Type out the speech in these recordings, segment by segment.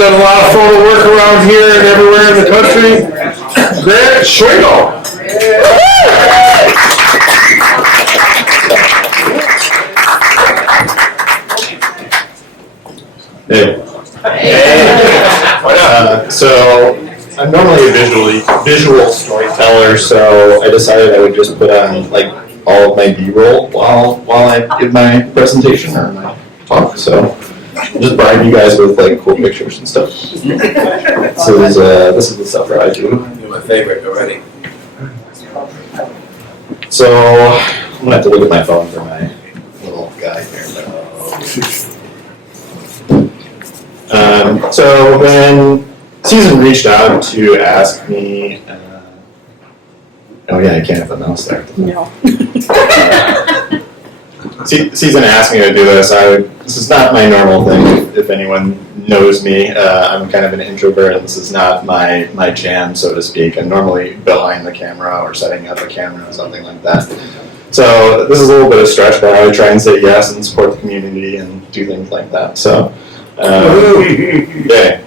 done a lot of photo work around here and everywhere in the country. Grant Schwingle. Hey. So I'm normally a visual storyteller, so I decided I would just put on like all of my B-roll while I give my presentation or my talk. So just bribe you guys with like cool pictures and stuff. So this is the stuff that I do. My favorite already. So I'm gonna have to look at my phone for my little guy here. So when Season reached out to ask me, oh yeah, I can't have the mouse there. No. Season asked me to do this. This is not my normal thing. If anyone knows me, I'm kind of an introvert, and this is not my jam, so to speak. I'm normally behind the camera or setting up a camera or something like that. So this is a little bit of stretch, but I would try and say yes and support the community and do things like that. So, yeah.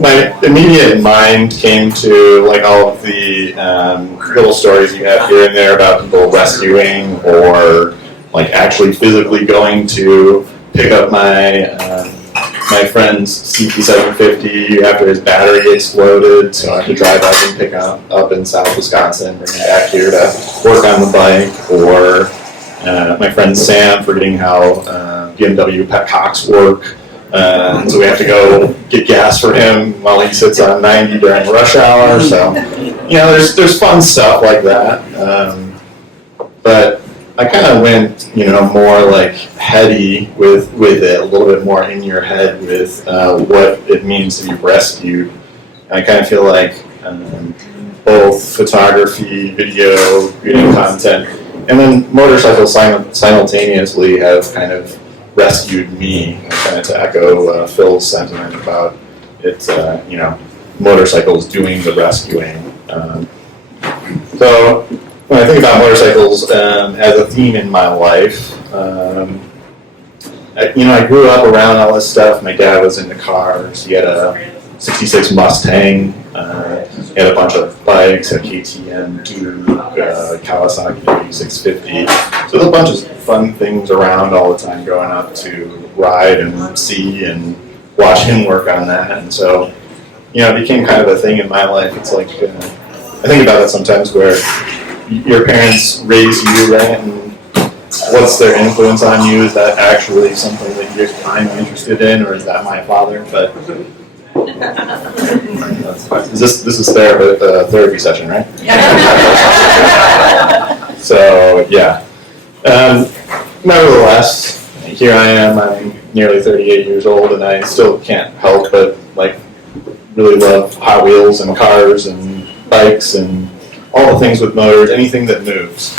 My immediate mind came to like all of the little stories you have here and there about people rescuing or like actually physically going to pick up my friend's CP750 after his battery exploded, so I had to drive up and pick up in South Wisconsin, bring it back here to work on the bike, or my friend Sam forgetting how BMW petcocks work. So we have to go get gas for him while he sits on 90 during rush hour. So, there's fun stuff like that. But I kind of went, more like heady with it, a little bit more in your head with what it means to be rescued. And I kind of feel like both photography, video content, and then motorcycles simultaneously have kind of rescued me, kind of to echo Phil's sentiment about it, motorcycles doing the rescuing. So when I think about motorcycles as a theme in my life, I grew up around all this stuff. My dad was into cars. He had a 66 Mustang. He had a bunch of bikes, a KTM, Duke, Kawasaki 650. So there's a bunch of fun things around all the time growing up to ride and see and watch him work on that. And so, it became kind of a thing in my life. It's like, I think about it sometimes where your parents raise you, right? And what's their influence on you? Is that actually something that I'm interested in, or is that my father? But this is therapy session, right? So yeah. Nevertheless, here I am. I'm nearly 38 years old, and I still can't help but really love Hot Wheels and cars and bikes and all the things with motors, anything that moves.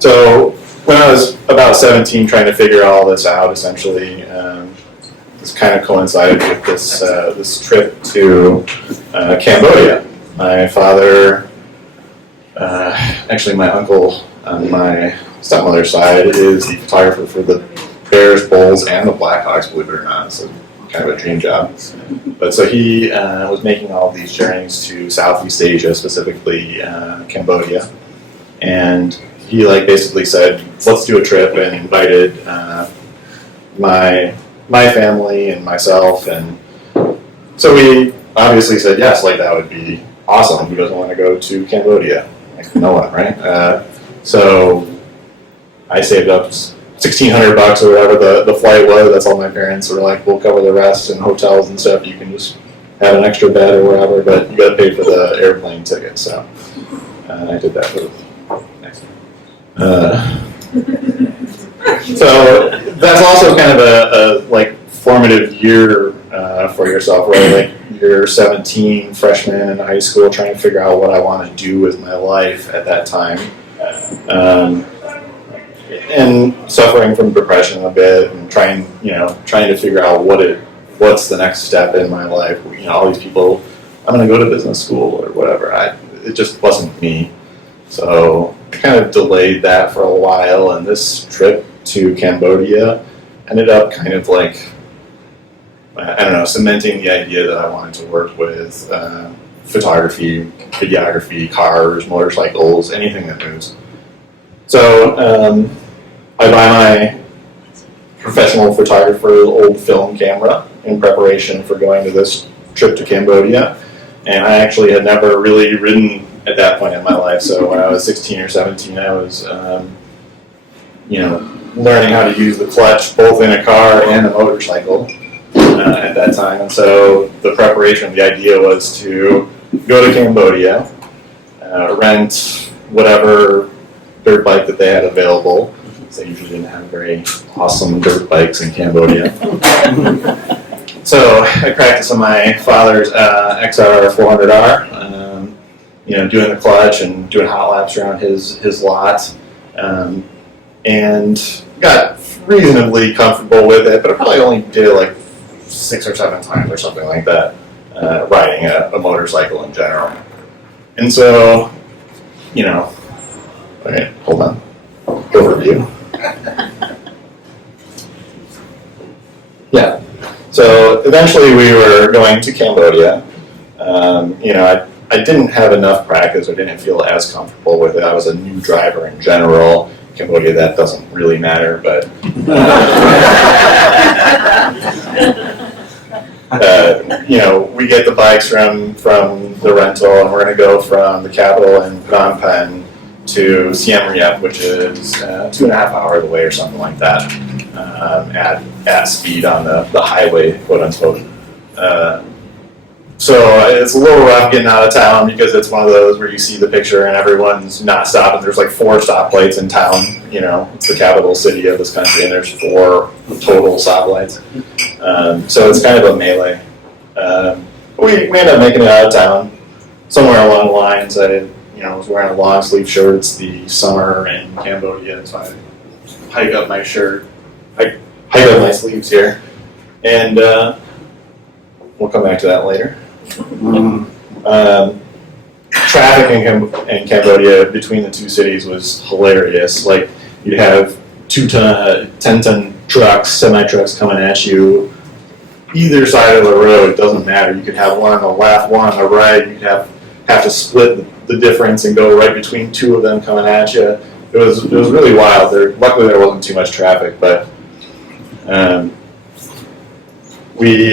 So when I was about 17, trying to figure all this out, essentially, this kind of coincided with this trip to Cambodia. My father, actually my uncle on my stepmother's side, is the photographer for the Bears, Bulls, and the Blackhawks, believe it or not. So kind of a dream job. But so he was making all of these journeys to Southeast Asia, specifically Cambodia. And he basically said, let's do a trip, and invited my family and myself. And so we obviously said yes, that would be awesome. Who doesn't want to go to Cambodia? No one, right? So I saved up $1,600 or whatever the flight was. That's all my parents were like, we'll cover the rest and hotels and stuff. You can just have an extra bed or whatever, but you got to pay for the airplane ticket. So I did that for so that's also kind of a formative year for yourself, where you're 17, freshman in high school, trying to figure out what I want to do with my life at that time. And suffering from depression a bit, and trying to figure out what's the next step in my life. All these people, I'm going to go to business school or whatever. It just wasn't me. So I kind of delayed that for a while, and this trip to Cambodia ended up kind of like, I don't know, cementing the idea that I wanted to work with photography, videography, cars, motorcycles, anything that moves. So I buy my professional photographer's old film camera in preparation for going to this trip to Cambodia. And I actually had never really ridden at that point in my life. So when I was 16 or 17, I was, learning how to use the clutch both in a car and a motorcycle at that time. And so the preparation, the idea was to go to Cambodia, rent whatever dirt bike that they had available. They usually didn't have very awesome dirt bikes in Cambodia. So I practiced on my father's XR 400R, doing the clutch and doing hot laps around his lot, and got reasonably comfortable with it, but I probably only did it like 6 or 7 times or something like that, riding a motorcycle in general. And so, okay, hold on, overview. Yeah. So eventually we were going to Cambodia. I didn't have enough practice. I didn't feel as comfortable with it. I was a new driver in general. Cambodia, that doesn't really matter, but we get the bikes from the rental, and we're going to go from the capital in Phnom Penh to Siem Reap, which is 2.5 hours away or something like that, at speed on the highway, quote unquote. So it's a little rough getting out of town because it's one of those where you see the picture and everyone's not stopping. There's like 4 stoplights in town. It's the capital city of this country, and there's 4 total stoplights. So it's kind of a melee. We ended up making it out of town. Somewhere along the lines, I was wearing a long sleeve shirt. It's the summer in Cambodia, so I hike up my shirt, hike up my sleeves here, and we'll come back to that later. Traffic in Cambodia between the 2 cities was hilarious. Like, you'd have 10-ton trucks, semi-trucks coming at you either side of the road. It doesn't matter. You could have one on the left, one on the right. You'd have to split the difference and go right between 2 of them coming at you. It was really wild. Luckily there wasn't too much traffic, but we're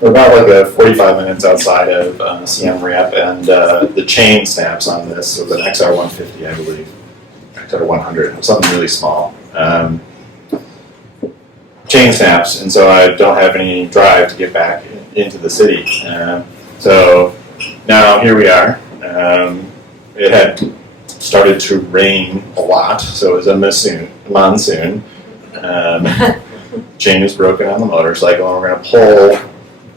about like 45 minutes outside of Siem Reap, and the chain snaps on this. So the XR 150, I believe, XR 100, something really small. Chain snaps, and so I don't have any drive to get back into the city. So now here we are. It had started to rain a lot, so it was a monsoon. Chain is broken on the motorcycle, and we're going to pull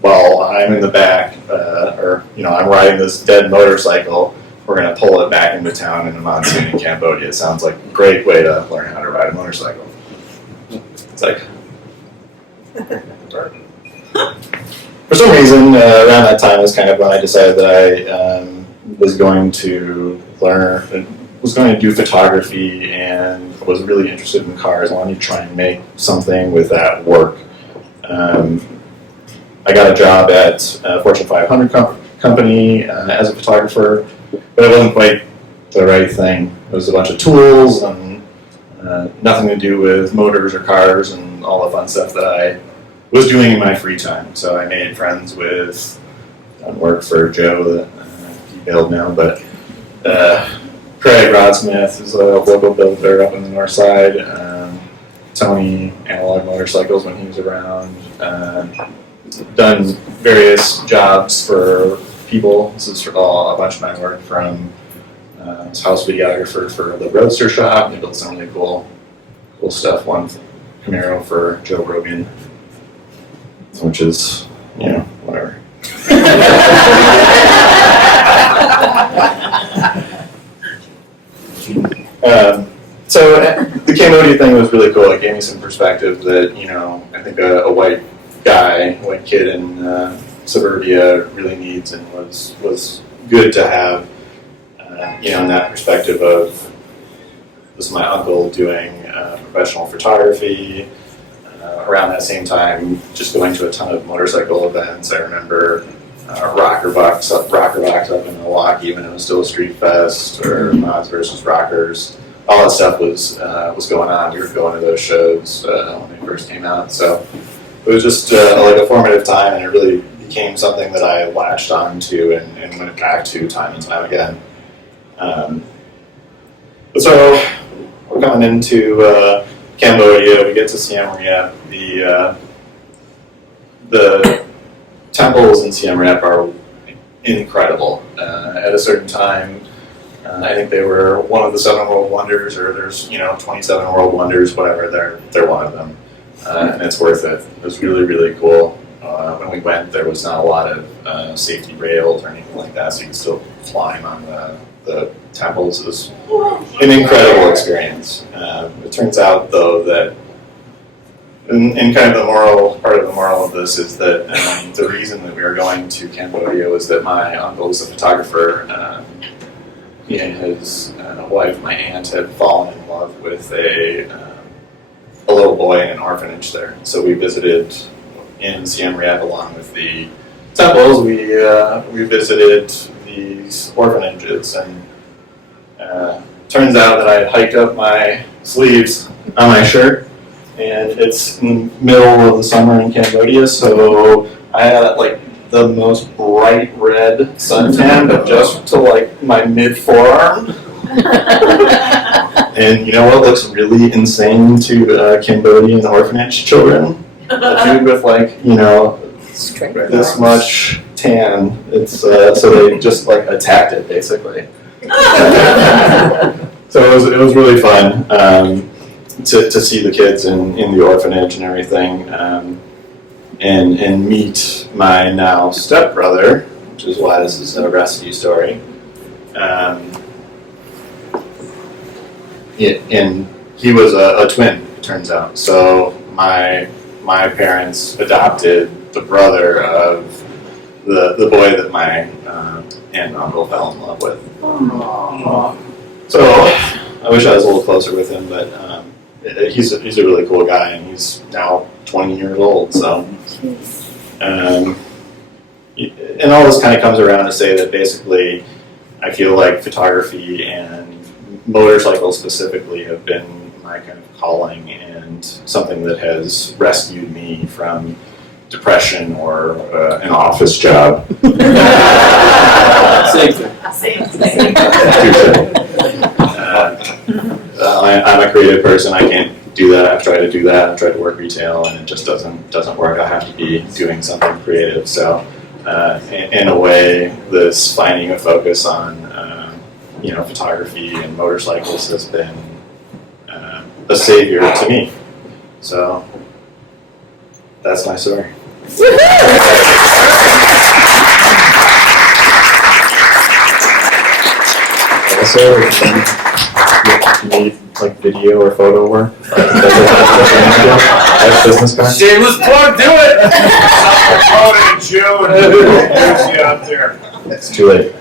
while I'm in the back, I'm riding this dead motorcycle. We're going to pull it back into town in the monsoon in Cambodia. It sounds like a great way to learn how to ride a motorcycle. It's like, for some reason, around that time was kind of when I decided that I was going to do photography and was really interested in cars. I wanted to try and make something with that work. I got a job at a Fortune 500 company as a photographer, but it wasn't quite the right thing. It was a bunch of tools and nothing to do with motors or cars and all the fun stuff that I was doing in my free time. So I made friends with, work for Joe that he bailed now, but Craig Rodsmith is a local builder up in the north side. Tony Analog Motorcycles when he was around. Done various jobs for people. This is a bunch of my work from house videographer for the Roadster shop. They built some really cool stuff. One Camaro for Joe Rogan, which is, whatever. So the Cambodia thing was really cool. It gave me some perspective that, I think a white kid in suburbia really needs, and was good to have, in that perspective of, this is my uncle doing professional photography, around that same time, just going to a ton of motorcycle events. I remember Rocker Box up in Milwaukee when it was still a street fest, or Mods versus Rockers. All that stuff was going on. We were going to those shows when they first came out. So it was just like a formative time, and it really became something that I latched onto and went back to time and time again. So we're coming into Cambodia. We get to Siem Reap. The temples in Siem Reap are incredible. At a certain time, I think they were one of the 7 world wonders, or there's 27 world wonders, whatever. They're one of them, and it's worth it. It was really, really cool. When we went, there was not a lot of safety rails or anything like that, so you could still climb on the temples. It was an incredible experience. It turns out, though, that and kind of part of the moral of this is that the reason that we were going to Cambodia was that my uncle is a photographer. He and his wife, my aunt, had fallen in love with a little boy in an orphanage there. So we visited in Siem Reap along with the temples. We visited these orphanages, and turns out that I had hiked up my sleeves on my shirt, and it's in the middle of the summer in Cambodia, so I had like the most bright red suntan, but just to like my mid forearm. And you know what looks really insane to Cambodian orphanage children? A dude with like this much tan. It's so they just like attacked it basically. So it was really fun to see the kids in the orphanage and everything, and meet my now stepbrother, which is why this is a rescue story. And he was a twin, it turns out. So my parents adopted the brother of the boy that my aunt and uncle fell in love with. So I wish I was a little closer with him, but he's a really cool guy, and he's now 20 years old. So, and all this kind of comes around to say that basically, I feel like photography and motorcycles specifically have been my kind of calling, and something that has rescued me from depression or an office job. Same. I'm a creative person. I can't do that. I've tried to do that. I've tried to work retail, and it just doesn't work. I have to be doing something creative. So, in a way, this finding a focus on photography and motorcycles has been a savior to me. So that's my story. Also, if you need like video or photo work, that's business card. Shameless plug, do it! Dakota in June. Who's you out there? It's too late.